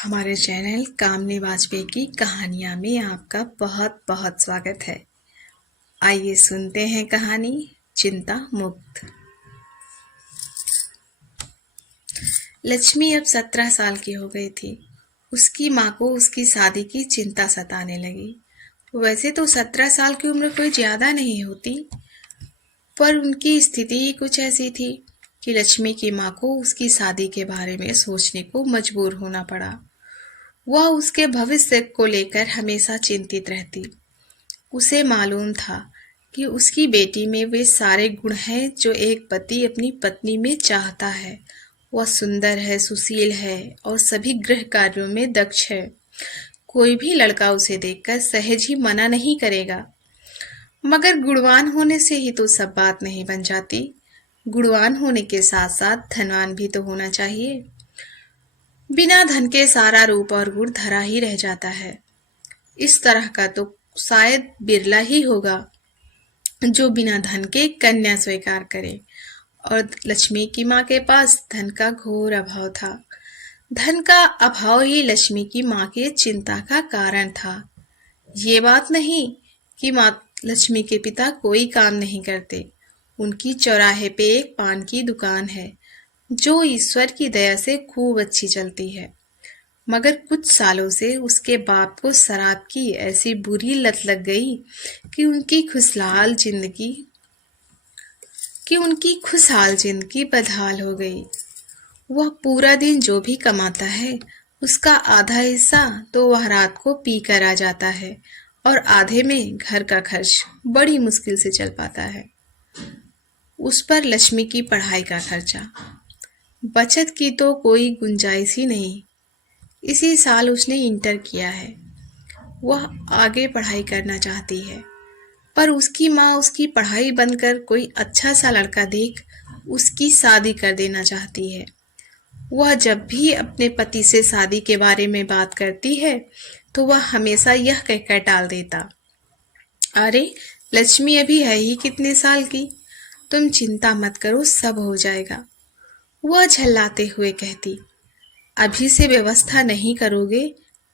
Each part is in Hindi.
हमारे चैनल कामनी वाजपेयी की कहानियाँ में आपका बहुत बहुत स्वागत है। आइए सुनते हैं कहानी चिंता मुक्त। लक्ष्मी अब 17 साल की हो गई थी। उसकी माँ को उसकी शादी की चिंता सताने लगी। वैसे तो 17 साल की उम्र कोई ज्यादा नहीं होती, पर उनकी स्थिति ही कुछ ऐसी थी कि लक्ष्मी की माँ को उसकी शादी के बारे में सोचने को मजबूर होना पड़ा। वह उसके भविष्य को लेकर हमेशा चिंतित रहती। उसे मालूम था कि उसकी बेटी में वे सारे गुण हैं जो एक पति अपनी पत्नी में चाहता है। वह सुंदर है, सुशील है और सभी गृह कार्यों में दक्ष है। कोई भी लड़का उसे देखकर सहज ही मना नहीं करेगा। मगर गुणवान होने से ही तो सब बात नहीं बन जाती। गुणवान होने के साथ साथ धनवान भी तो होना चाहिए। बिना धन के सारा रूप और गुण धरा ही रह जाता है। इस तरह का तो शायद बिरला ही होगा जो बिना धन के कन्या स्वीकार करे। और लक्ष्मी की माँ के पास धन का घोर अभाव था। धन का अभाव ही लक्ष्मी की माँ के चिंता का कारण था। ये बात नहीं कि माँ लक्ष्मी के पिता कोई काम नहीं करते। उनकी चौराहे पे एक पान की दुकान है जो ईश्वर की दया से खूब अच्छी चलती है। मगर कुछ सालों से उसके बाप को शराब की ऐसी बुरी लत लग गई कि उनकी खुशहाल जिंदगी बदहाल हो गई। वह पूरा दिन जो भी कमाता है उसका आधा हिस्सा तो वह रात को पी कर आ जाता है और आधे में घर का खर्च बड़ी मुश्किल से चल पाता है। उस पर लक्ष्मी की पढ़ाई का खर्चा, बचत की तो कोई गुंजाइश ही नहीं। इसी साल उसने इंटर किया है। वह आगे पढ़ाई करना चाहती है, पर उसकी माँ उसकी पढ़ाई बंद कर कोई अच्छा सा लड़का देख उसकी शादी कर देना चाहती है। वह जब भी अपने पति से शादी के बारे में बात करती है तो वह हमेशा यह कहकर टाल देता, अरे लक्ष्मी अभी है ही कितने साल की, तुम चिंता मत करो, सब हो जाएगा। वह झल्लाते हुए कहती, अभी से व्यवस्था नहीं करोगे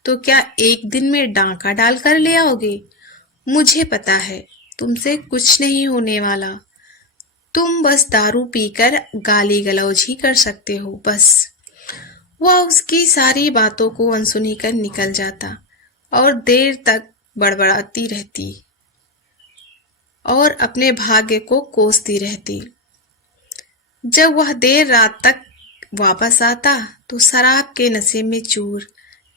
तो क्या एक दिन में डांका डाल कर ले आओगे? मुझे पता है तुमसे कुछ नहीं होने वाला। तुम बस दारू पीकर गाली गलौज ही कर सकते हो, बस। वह उसकी सारी बातों को अनसुनी कर निकल जाता और देर तक बड़बड़ाती रहती और अपने भाग्य को कोसती रहती। जब वह देर रात तक वापस आता तो शराब के नशे में चूर,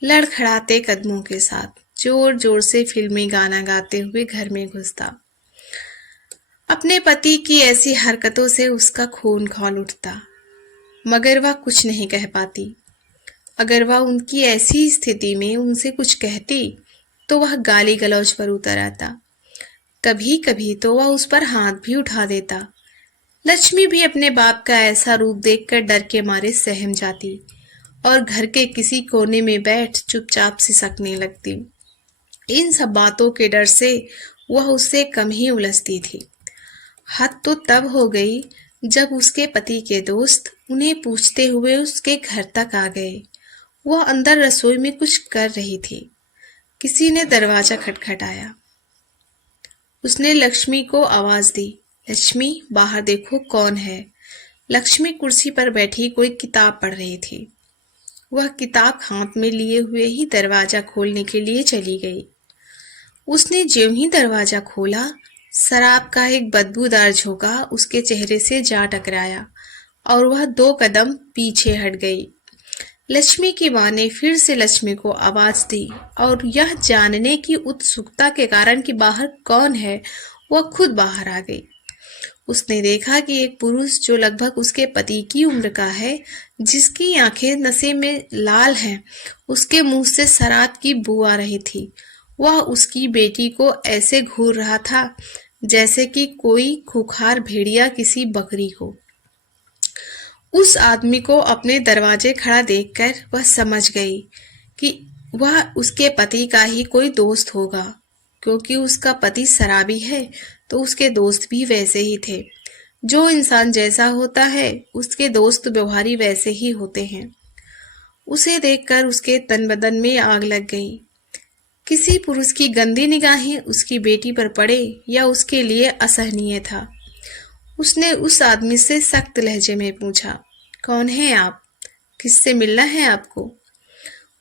लड़खड़ाते कदमों के साथ जोर जोर से फिल्मी गाना गाते हुए घर में घुसता। अपने पति की ऐसी हरकतों से उसका खून खौल उठता, मगर वह कुछ नहीं कह पाती। अगर वह उनकी ऐसी स्थिति में उनसे कुछ कहती तो वह गाली गलौज पर उतर आता। कभी कभी तो वह उस पर हाथ भी उठा देता। लक्ष्मी भी अपने बाप का ऐसा रूप देखकर डर के मारे सहम जाती और घर के किसी कोने में बैठ चुपचाप सिसकने लगती। इन सब बातों के डर से वह उससे कम ही उलझती थी। हद तो तब हो गई जब उसके पति के दोस्त उन्हें पूछते हुए उसके घर तक आ गए। वह अंदर रसोई में कुछ कर रही थी। किसी ने दरवाजा खटखटाया। उसने लक्ष्मी को आवाज दी, लक्ष्मी बाहर देखो कौन है। लक्ष्मी कुर्सी पर बैठी कोई किताब पढ़ रही थी। वह किताब हाथ में लिए हुए ही दरवाजा खोलने के लिए चली गई। उसने ज्यों ही दरवाजा खोला, शराब का एक बदबूदार झोंका उसके चेहरे से जा टकराया और वह 2 कदम पीछे हट गई। लक्ष्मी की माँ ने फिर से लक्ष्मी को आवाज दी और यह जानने की उत्सुकता के कारण कि बाहर कौन है, वह खुद बाहर आ गई। उसने देखा कि एक पुरुष जो लगभग उसके पति की उम्र का है, जिसकी आंखें नशे में लाल हैं, उसके मुंह से शराब की बू आ रही थी। वह उसकी बेटी को ऐसे घूर रहा था जैसे कि कोई खूंखार भेड़िया किसी बकरी को। उस आदमी को अपने दरवाजे खड़ा देखकर वह समझ गई कि वह उसके पति का ही कोई दोस्त होगा। क्योंकि उसका पति शराबी है तो उसके दोस्त भी वैसे ही थे। जो इंसान जैसा होता है उसके दोस्त व्यवहारी वैसे ही होते हैं। उसे देखकर उसके तन बदन में आग लग गई। किसी पुरुष की गंदी निगाहें उसकी बेटी पर पड़े या उसके लिए असहनीय था। उसने उस आदमी से सख्त लहजे में पूछा, कौन है आप? किससे मिलना है आपको?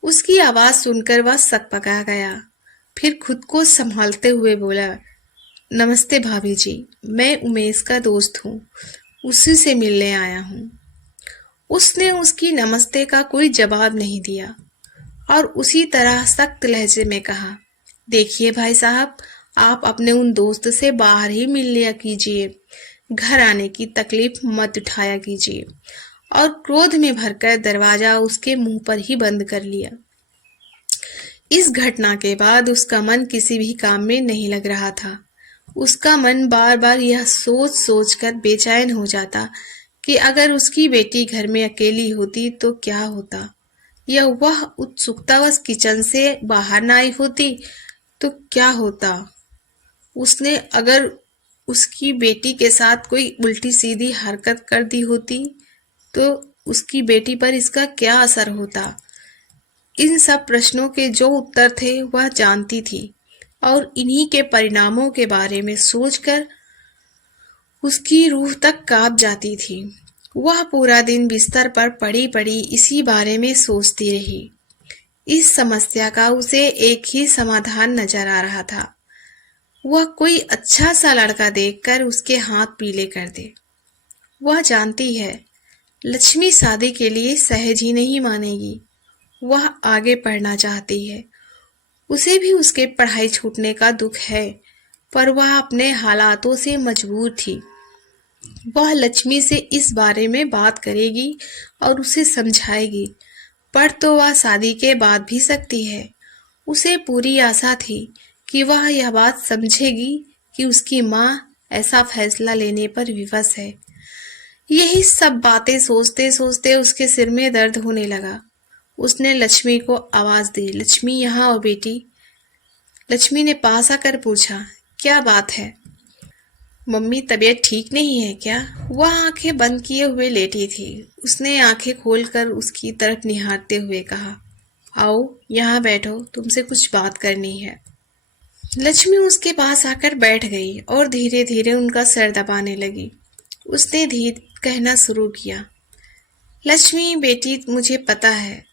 उसकी आवाज सुनकर वह सकपका गया। फिर खुद को संभालते हुए बोला, नमस्ते भाभी जी, मैं उमेश का दोस्त हूँ, उसी से मिलने आया हूँ। उसने उसकी नमस्ते का कोई जवाब नहीं दिया और उसी तरह सख्त लहजे में कहा, देखिए भाई साहब, आप अपने उन दोस्त से बाहर ही मिल लिया कीजिए, घर आने की तकलीफ मत उठाया कीजिए। और क्रोध में भरकर दरवाजा उसके मुंह पर ही बंद कर लिया। इस घटना के बाद उसका मन किसी भी काम में नहीं लग रहा था। उसका मन बार बार यह सोच सोच कर बेचैन हो जाता कि अगर उसकी बेटी घर में अकेली होती तो क्या होता, या वह उत्सुकतावश किचन से बाहर न आई होती तो क्या होता। उसने अगर उसकी बेटी के साथ कोई उल्टी सीधी हरकत कर दी होती तो उसकी बेटी पर इसका क्या असर होता। इन सब प्रश्नों के जो उत्तर थे वह जानती थी और इन्हीं के परिणामों के बारे में सोचकर उसकी रूह तक कांप जाती थी। वह पूरा दिन बिस्तर पर पड़ी पड़ी इसी बारे में सोचती रही। इस समस्या का उसे एक ही समाधान नजर आ रहा था, वह कोई अच्छा सा लड़का देखकर उसके हाथ पीले कर दे। वह जानती है लक्ष्मी शादी के लिए सहज ही नहीं मानेगी। वह आगे पढ़ना चाहती है, उसे भी उसके पढ़ाई छूटने का दुख है, पर वह अपने हालातों से मजबूर थी। वह लक्ष्मी से इस बारे में बात करेगी और उसे समझाएगी। पढ़ तो वह शादी के बाद भी सकती है। उसे पूरी आशा थी कि वह यह बात समझेगी कि उसकी माँ ऐसा फैसला लेने पर विवश है। यही सब बातें सोचते सोचते उसके सिर में दर्द होने लगा। उसने लक्ष्मी को आवाज दी, लक्ष्मी यहाँ आओ बेटी। लक्ष्मी ने पास आकर पूछा, क्या बात है? मम्मी तबीयत ठीक नहीं है क्या? वह आंखें बंद किए हुए लेटी थी। उसने आंखें खोलकर उसकी तरफ निहारते हुए कहा, आओ यहाँ बैठो, तुमसे कुछ बात करनी है। लक्ष्मी उसके पास आकर बैठ गई और धीरे धीरे उनका सर दबाने लगी। उसने धीरे कहना शुरू किया, लक्ष्मी बेटी, मुझे पता है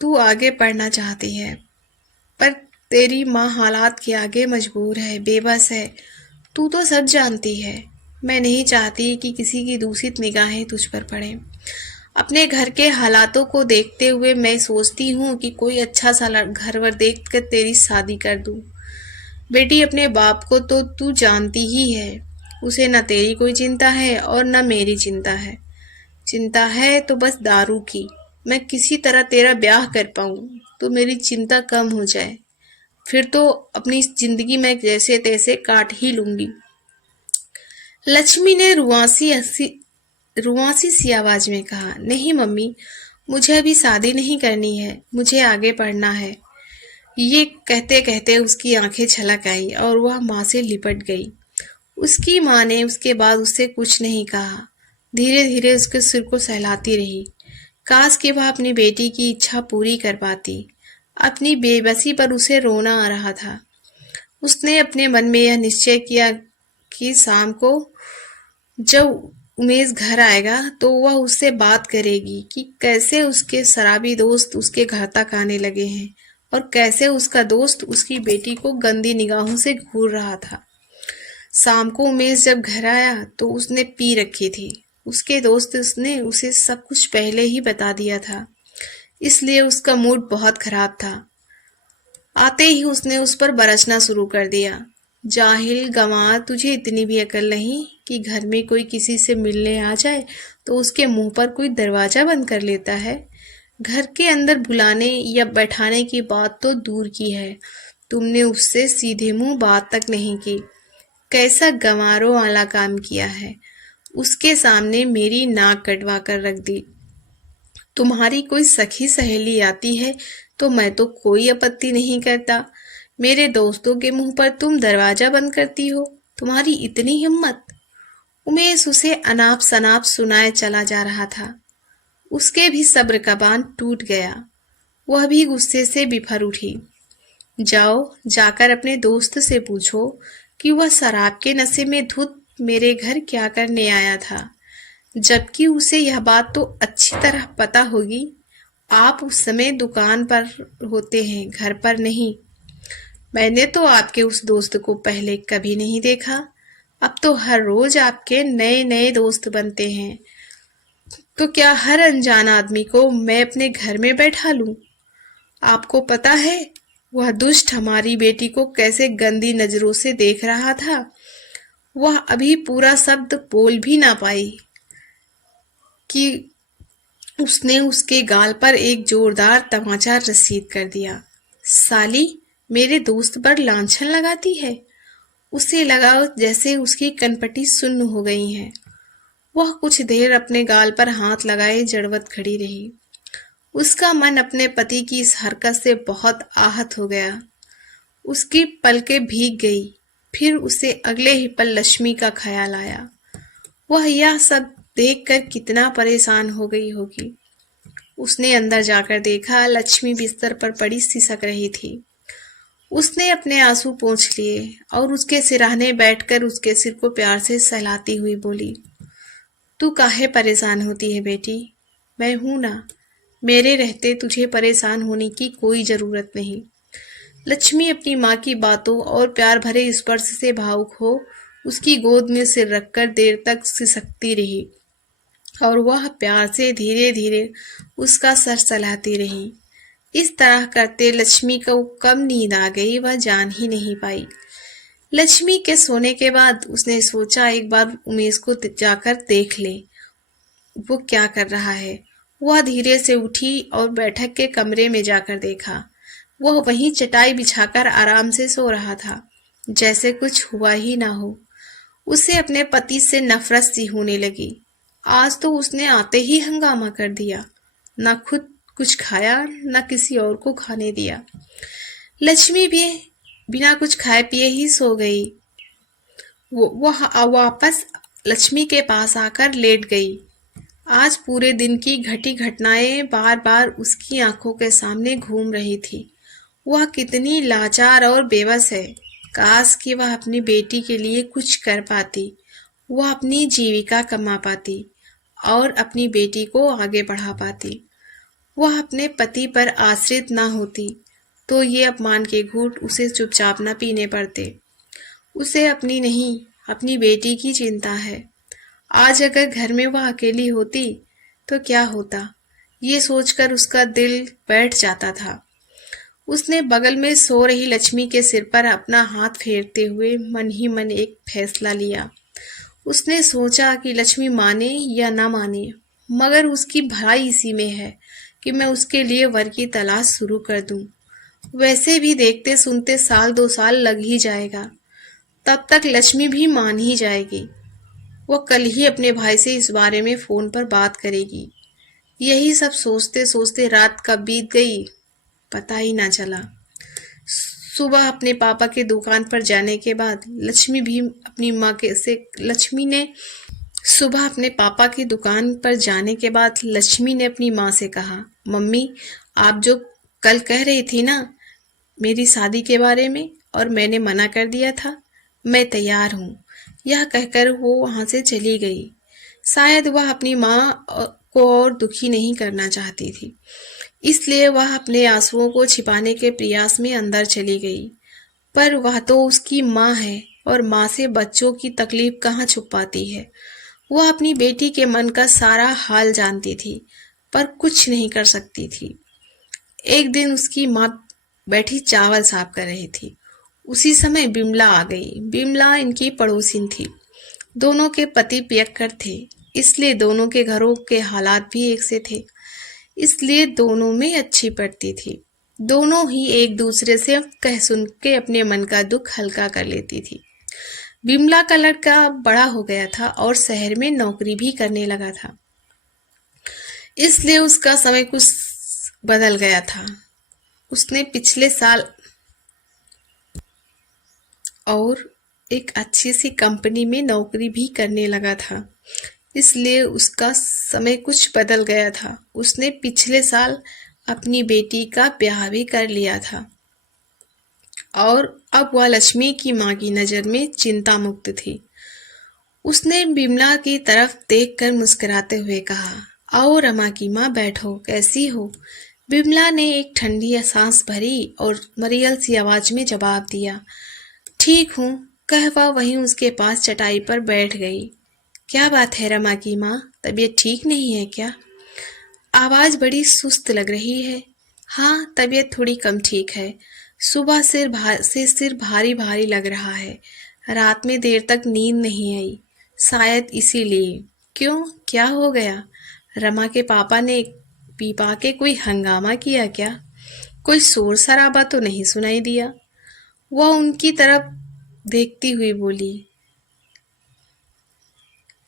तू आगे पढ़ना चाहती है, पर तेरी माँ हालात के आगे मजबूर है, बेबस है। तू तो सब जानती है। मैं नहीं चाहती कि किसी की दूषित निगाहें तुझ पर पड़े। अपने घर के हालातों को देखते हुए मैं सोचती हूँ कि कोई अच्छा सा घर वर देख कर तेरी शादी कर दूँ। बेटी, अपने बाप को तो तू जानती ही है, उसे न तेरी कोई चिंता है और न मेरी चिंता है। चिंता है तो बस दारू की। मैं किसी तरह तेरा ब्याह कर पाऊँ तो मेरी चिंता कम हो जाए, फिर तो अपनी जिंदगी मैं जैसे तैसे काट ही लूंगी। लक्ष्मी ने रुआसी सी आवाज में कहा, नहीं मम्मी, मुझे अभी शादी नहीं करनी है, मुझे आगे पढ़ना है। ये कहते कहते उसकी आंखें छलक आई और वह माँ से लिपट गई। उसकी माँ ने उसके बाद उससे कुछ नहीं कहा, धीरे धीरे उसके सिर को सहलाती रही। काश कि वह अपनी बेटी की इच्छा पूरी कर पाती। अपनी बेबसी पर उसे रोना आ रहा था। उसने अपने मन में यह निश्चय किया कि शाम को जब उमेश घर आएगा तो वह उससे बात करेगी कि कैसे उसके शराबी दोस्त उसके घर तक आने लगे हैं और कैसे उसका दोस्त उसकी बेटी को गंदी निगाहों से घूर रहा था। शाम को उमेश जब घर आया तो उसने पी रखी थी। उसके दोस्त ने उसे सब कुछ पहले ही बता दिया था, इसलिए उसका मूड बहुत खराब था। आते ही उसने उस पर बरसना शुरू कर दिया, जाहिल गंवार, तुझे इतनी भी अकल नहीं कि घर में कोई किसी से मिलने आ जाए तो उसके मुंह पर कोई दरवाजा बंद कर लेता है। घर के अंदर बुलाने या बैठाने की बात तो दूर की है, तुमने उससे सीधे मुंह बात तक नहीं की। कैसा गंवारों वाला काम किया है, उसके सामने मेरी नाक कटवा कर रख दी। तुम्हारी कोई सखी सहेली आती है तो मैं तो कोई आपत्ति नहीं करता, मेरे दोस्तों के मुंह पर तुम दरवाजा बंद करती हो, तुम्हारी इतनी हिम्मत। उमेश उसे अनाप शनाप सुनाए चला जा रहा था। उसके भी सब्र का बांध टूट गया। वह भी गुस्से से बिफर उठी। जाओ, जाकर अपने दोस्त से पूछो कि वह शराब के नशे में धुत मेरे घर क्या करने आया था, जबकि उसे यह बात तो अच्छी तरह पता होगी। आप उस समय दुकान पर होते हैं, घर पर नहीं। मैंने तो आपके उस दोस्त को पहले कभी नहीं देखा। अब तो हर रोज आपके नए नए दोस्त बनते हैं। तो क्या हर अनजान आदमी को मैं अपने घर में बैठा लूं? आपको पता है वह दुष्ट हमारी बेटी को कैसे गंदी नजरों से देख रहा था। वह अभी पूरा शब्द बोल भी ना पाई कि उसने उसके गाल पर एक जोरदार तमाचा रसीद कर दिया। साली, मेरे दोस्त पर लांछन लगाती है। उसे लगा जैसे उसकी कनपटी सुन्न हो गई है। वह कुछ देर अपने गाल पर हाथ लगाए जड़वत खड़ी रही। उसका मन अपने पति की इस हरकत से बहुत आहत हो गया। उसकी पलकें भीग गई। फिर उसे अगले ही पल लक्ष्मी का ख्याल आया। वह यह सब देखकर कितना परेशान हो गई होगी। उसने अंदर जाकर देखा, लक्ष्मी बिस्तर पर पड़ी सिसक रही थी। उसने अपने आंसू पोंछ लिए और उसके सिरहाने बैठकर उसके सिर को प्यार से सहलाती हुई बोली, तू काहे परेशान होती है बेटी? मैं हूं ना। मेरे रहते तुझे परेशान होने की कोई जरूरत नहीं। लक्ष्मी अपनी माँ की बातों और प्यार भरे स्पर्श से भावुक हो उसकी गोद में सिर रखकर देर तक सिसकती रही और वह प्यार से धीरे धीरे उसका सर सहलाती रही। इस तरह करते लक्ष्मी को कब नींद आ गई वह जान ही नहीं पाई। लक्ष्मी के सोने के बाद उसने सोचा एक बार उमेश को जाकर देख ले, वो क्या कर रहा है। वह धीरे से उठी और बैठक के कमरे में जाकर देखा। वह वहीं चटाई बिछाकर आराम से सो रहा था, जैसे कुछ हुआ ही ना हो। उसे अपने पति से नफरत सी होने लगी। आज तो उसने आते ही हंगामा कर दिया, न खुद कुछ खाया न किसी और को खाने दिया। लक्ष्मी भी बिना कुछ खाए पिए ही सो गई। वह वापस लक्ष्मी के पास आकर लेट गई। आज पूरे दिन की घटी घटनाएं बार बार उसकी आंखों के सामने घूम रही थी। वह कितनी लाचार और बेबस है। काश कि वह अपनी बेटी के लिए कुछ कर पाती। वह अपनी जीविका कमा पाती और अपनी बेटी को आगे बढ़ा पाती। वह अपने पति पर आश्रित ना होती तो ये अपमान के घूंट उसे चुपचाप न पीने पड़ते। उसे अपनी नहीं, अपनी बेटी की चिंता है। आज अगर घर में वह अकेली होती तो क्या होता, ये सोचकर उसका दिल बैठ जाता था। उसने बगल में सो रही लक्ष्मी के सिर पर अपना हाथ फेरते हुए मन ही मन एक फैसला लिया। उसने सोचा कि लक्ष्मी माने या ना माने, मगर उसकी भलाई इसी में है कि मैं उसके लिए वर की तलाश शुरू कर दूं। वैसे भी देखते सुनते साल 2 साल लग ही जाएगा। तब तक लक्ष्मी भी मान ही जाएगी। वह कल ही अपने भाई से इस बारे में फोन पर बात करेगी। यही सब सोचते सोचते रात कब बीत गई पता ही ना चला। सुबह अपने पापा के दुकान पर जाने के बाद लक्ष्मी ने सुबह अपने पापा की दुकान पर जाने के बाद लक्ष्मी ने अपनी माँ से कहा, मम्मी, आप जो कल कह रही थी ना मेरी शादी के बारे में और मैंने मना कर दिया था, मैं तैयार हूँ। यह कहकर वो वहां से चली गई। शायद वह अपनी माँ को और दुखी नहीं करना चाहती थी, इसलिए वह अपने आंसुओं को छिपाने के प्रयास में अंदर चली गई। पर वह तो उसकी माँ है और माँ से बच्चों की तकलीफ कहाँ छुप पाती है। वह अपनी बेटी के मन का सारा हाल जानती थी पर कुछ नहीं कर सकती थी। एक दिन उसकी माँ बैठी चावल साफ कर रही थी। उसी समय बिमला आ गई। बिमला इनकी पड़ोसिन थी। दोनों के पति पियक्कर थे, इसलिए दोनों के घरों के हालात भी एक से थे, इसलिए दोनों में अच्छी पड़ती थी। दोनों ही एक दूसरे से कह सुन के अपने मन का दुख हल्का कर लेती थी। बिमला का लड़का बड़ा हो गया था और शहर में नौकरी भी करने लगा था, इसलिए उसका समय कुछ बदल गया था। उसने पिछले साल और एक अच्छी सी कंपनी में नौकरी भी करने लगा था। इसलिए उसका समय कुछ बदल गया था। उसने पिछले साल अपनी बेटी का ब्याह भी कर लिया था और अब वह लक्ष्मी की माँ की नज़र में चिंता मुक्त थी। उसने बिमला की तरफ देखकर मुस्कुराते हुए कहा, आओ रमा की माँ बैठो, कैसी हो? बिमला ने एक ठंडी सांस भरी और मरियल सी आवाज में जवाब दिया, ठीक हूँ। कह वह वहीं उसके पास चटाई पर बैठ गई। क्या बात है रमा की माँ, तबीयत ठीक नहीं है क्या? आवाज बड़ी सुस्त लग रही है। हाँ, तबीयत थोड़ी कम ठीक है। सुबह से सिर भारी भारी लग रहा है। रात में देर तक नींद नहीं आई, शायद इसीलिए। क्यों, क्या हो गया? रमा के पापा ने पीपा के कोई हंगामा किया क्या? कोई शोर शराबा तो नहीं सुनाई दिया? वह उनकी तरफ देखती हुई बोली,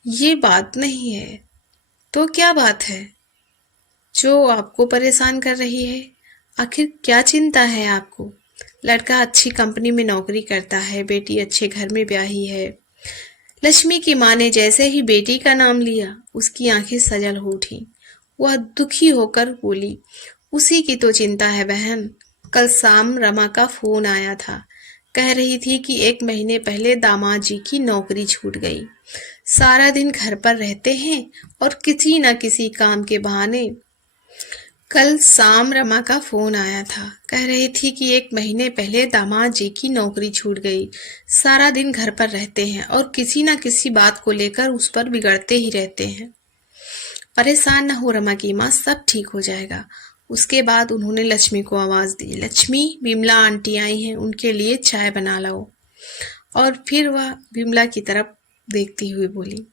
ये बात नहीं है। तो क्या बात है जो आपको परेशान कर रही है? आखिर क्या चिंता है आपको? लड़का अच्छी कंपनी में नौकरी करता है, बेटी अच्छे घर में ब्याही है। लक्ष्मी की माँ ने जैसे ही बेटी का नाम लिया, उसकी आंखें सजल हो उठी। वह दुखी होकर बोली, उसी की तो चिंता है बहन। कल शाम रमा का फोन आया था। कह रही थी कि 1 महीने पहले दामाद जी की नौकरी छूट गई। सारा दिन घर पर रहते हैं और किसी न किसी काम के बहाने। कल शाम रमा का फोन आया था। कह रही थी कि 1 महीने पहले दामाद जी की नौकरी छूट गई। सारा दिन घर पर रहते हैं और किसी न किसी बात को लेकर उस पर बिगड़ते ही रहते हैं। परेशान न हो रमा की माँ, सब ठीक हो जाएगा। उसके बाद उन्होंने लक्ष्मी को आवाज दी, लक्ष्मी, बिमला आंटी आई हैं, उनके लिए चाय बना लाओ। और फिर वह बिमला की तरफ देखती हुई बोली,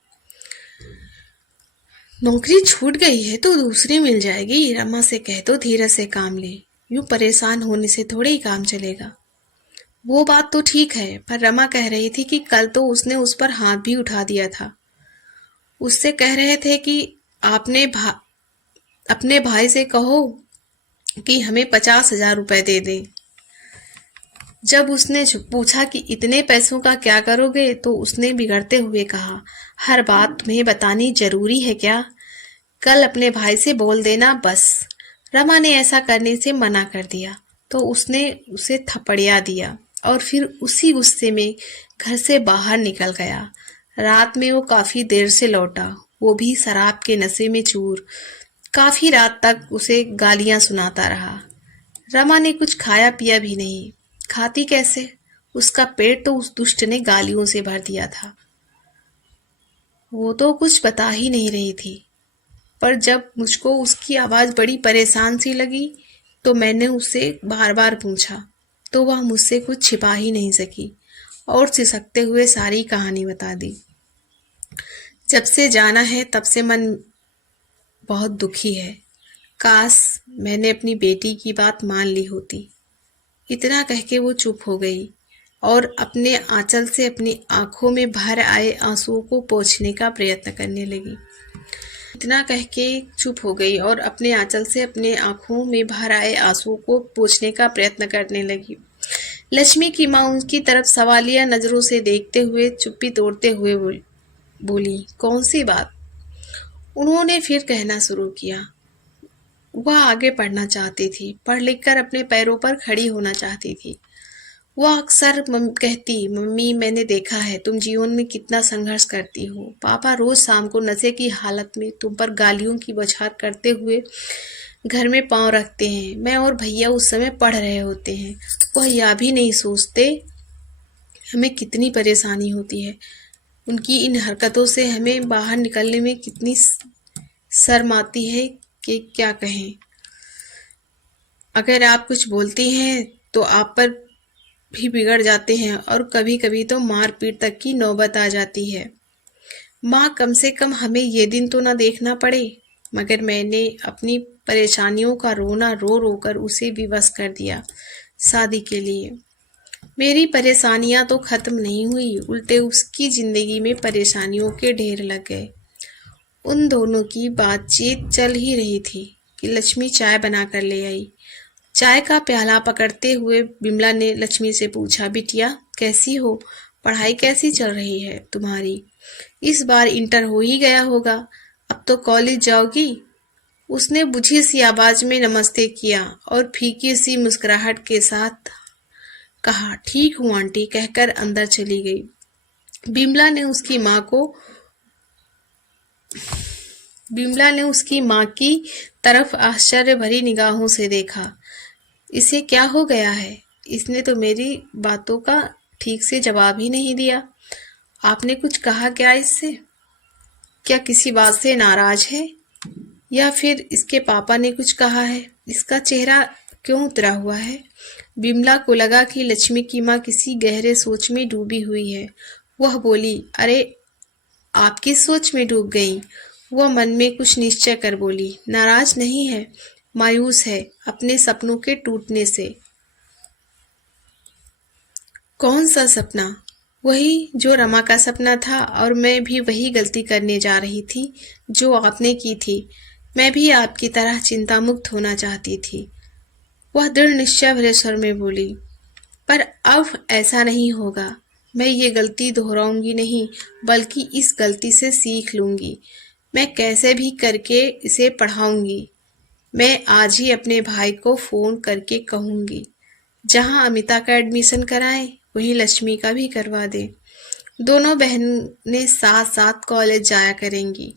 नौकरी छूट गई है तो दूसरी मिल जाएगी। रमा से कह दो धीरज से काम ले। यूं परेशान होने से थोड़े ही काम चलेगा। वो बात तो ठीक है, पर रमा कह रही थी कि कल तो उसने उस पर हाथ भी उठा दिया था। उससे कह रहे थे कि आपने अपने भाई से कहो कि हमें 50,000 रुपए दे दे। जब उसने पूछा कि इतने पैसों का क्या करोगे, तो उसने बिगड़ते हुए कहा, हर बात तुम्हें बतानी जरूरी है क्या? कल अपने भाई से बोल देना बस। रमा ने ऐसा करने से मना कर दिया तो उसने उसे थपड़िया दिया और फिर उसी गुस्से में घर से बाहर निकल गया। रात में वो काफी देर से लौटा, वो भी शराब के नशे में चूर। काफी रात तक उसे गालियां सुनाता रहा। रमा ने कुछ खाया पिया भी नहीं। खाती कैसे? उसका पेट तो उस दुष्ट ने गालियों से भर दिया था। वो तो कुछ बता ही नहीं रही थी, पर जब मुझको उसकी आवाज बड़ी परेशान सी लगी तो मैंने उससे बार बार पूछा, तो वह मुझसे कुछ छिपा ही नहीं सकी और सिसकते हुए सारी कहानी बता दी। जब से जाना है तब से मन बहुत दुखी है। काश मैंने अपनी बेटी की बात मान ली होती। इतना कह के वो चुप हो गई और अपने आंचल से अपनी आंखों में भर आए आंसुओं को पोंछने का प्रयत्न करने लगी। इतना कह के चुप हो गई और अपने आंचल से अपने आंखों में भर आए आंसुओं को पोंछने का प्रयत्न करने लगी। लक्ष्मी की माँ उनकी तरफ सवालिया नजरों से देखते हुए चुप्पी तोड़ते हुए बोली, कौन सी बात? उन्होंने फिर कहना शुरू किया, वह आगे पढ़ना चाहती थी, पढ़ लिख कर अपने पैरों पर खड़ी होना चाहती थी। वह अक्सर कहती, मम्मी मैंने देखा है तुम जीवन में कितना संघर्ष करती हो। पापा रोज शाम को नशे की हालत में तुम पर गालियों की बौछार करते हुए घर में पांव रखते हैं। मैं और भैया उस समय पढ़ रहे होते हैं। वह यह भी नहीं सोचते हमें कितनी परेशानी होती है। उनकी इन हरकतों से हमें बाहर निकलने में कितनी शर्म आती है कि क्या कहें। अगर आप कुछ बोलती हैं तो आप पर भी बिगड़ जाते हैं और कभी कभी तो मारपीट तक की नौबत आ जाती है। माँ, कम से कम हमें ये दिन तो ना देखना पड़े। मगर मैंने अपनी परेशानियों का रोना रो रो कर उसे विवश कर दिया शादी के लिए। मेरी परेशानियां तो खत्म नहीं हुई, उल्टे उसकी जिंदगी में परेशानियों के ढेर लग गए। उन दोनों की बातचीत चल ही रही थी कि लक्ष्मी चाय बना कर ले आई। चाय का प्याला पकड़ते हुए बिमला ने लक्ष्मी से पूछा, बिटिया कैसी हो? पढ़ाई कैसी चल रही है तुम्हारी? इस बार इंटर हो ही गया होगा, अब तो कॉलेज जाओगी। उसने बुझी सी आवाज में नमस्ते किया और फीकी सी मुस्कुराहट के साथ कहा, ठीक हूँ आंटी, कहकर अंदर चली गई। बिमला ने उसकी माँ को बिमला ने उसकी माँ की तरफ आश्चर्य भरी निगाहों से देखा। इसे क्या हो गया है? इसने तो मेरी बातों का ठीक से जवाब ही नहीं दिया। आपने कुछ कहा क्या इससे? क्या किसी बात से नाराज है या फिर इसके पापा ने कुछ कहा है? इसका चेहरा क्यों उतरा हुआ है? बिमला को लगा कि लक्ष्मी की माँ किसी गहरे सोच में डूबी हुई है। वह बोली, अरे आप किस सोच में डूब गईं? वह मन में कुछ निश्चय कर बोली, नाराज नहीं है, मायूस है अपने सपनों के टूटने से। कौन सा सपना? वही जो रमा का सपना था, और मैं भी वही गलती करने जा रही थी जो आपने की थी। मैं भी आपकी तरह चिंता मुक्त होना चाहती थी। वह दृढ़ निश्चय भरे स्वर में बोली, पर अब ऐसा नहीं होगा। मैं ये गलती दोहराऊंगी नहीं, बल्कि इस गलती से सीख लूंगी। मैं कैसे भी करके इसे पढ़ाऊंगी। मैं आज ही अपने भाई को फोन करके कहूंगी, जहां अमिता का एडमिशन कराएं वहीं लक्ष्मी का भी करवा दें। दोनों बहनें साथ साथ कॉलेज जाया करेंगी।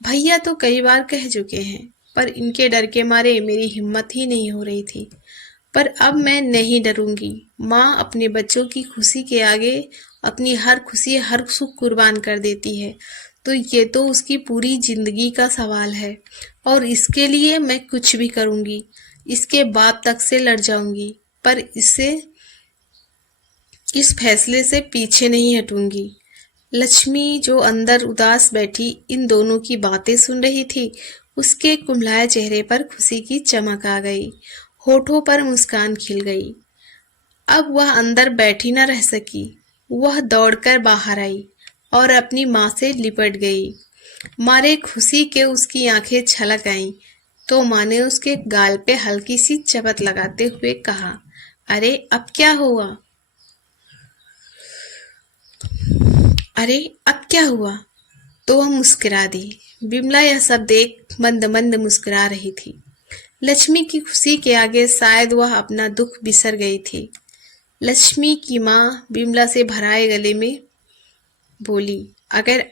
भैया तो कई बार कह चुके हैं, पर इनके डर के मारे मेरी हिम्मत ही नहीं हो रही थी। पर अब मैं नहीं डरूंगी। माँ अपने बच्चों की खुशी के आगे अपनी हर खुशी हर सुख कुर्बान कर देती है, तो ये तो उसकी पूरी जिंदगी का सवाल है, और इसके लिए मैं कुछ भी करूंगी। इसके बाप तक से लड़ जाऊंगी, पर इस फैसले से पीछे नहीं हटूंगी। लक्ष्मी जो अंदर उदास बैठी इन दोनों की बातें सुन रही थी, उसके कुम्हलाए चेहरे पर खुशी की चमक आ गई, होठों पर मुस्कान खिल गई। अब वह अंदर बैठी न रह सकी। वह दौड़कर बाहर आई और अपनी माँ से लिपट गई। मारे खुशी के उसकी आंखें छलक आईं, तो माँ ने उसके गाल पे हल्की सी चपत लगाते हुए कहा, अरे अब क्या हुआ? अरे अब क्या हुआ? तो वह मुस्कुरा दी। बिमला यह सब देख मंद मंद मुस्कुरा रही थी। लक्ष्मी की खुशी के आगे शायद वह अपना दुख बिसर गई थी। लक्ष्मी की माँ बिमला से भराए गले में बोली, अगर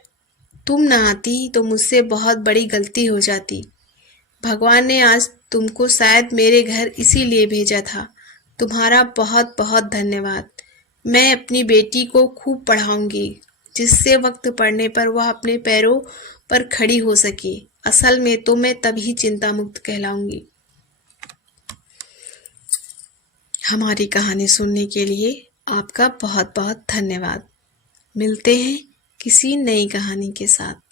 तुम न आती तो मुझसे बहुत बड़ी गलती हो जाती। भगवान ने आज तुमको शायद मेरे घर इसीलिए भेजा था। तुम्हारा बहुत बहुत धन्यवाद। मैं अपनी बेटी को खूब पढ़ाऊंगी, जिससे वक्त पड़ने पर वह अपने पैरों पर खड़ी हो सके। असल में तो मैं तभी चिंता मुक्त कहलाऊंगी। हमारी कहानी सुनने के लिए आपका बहुत बहुत धन्यवाद। मिलते हैं किसी नई कहानी के साथ।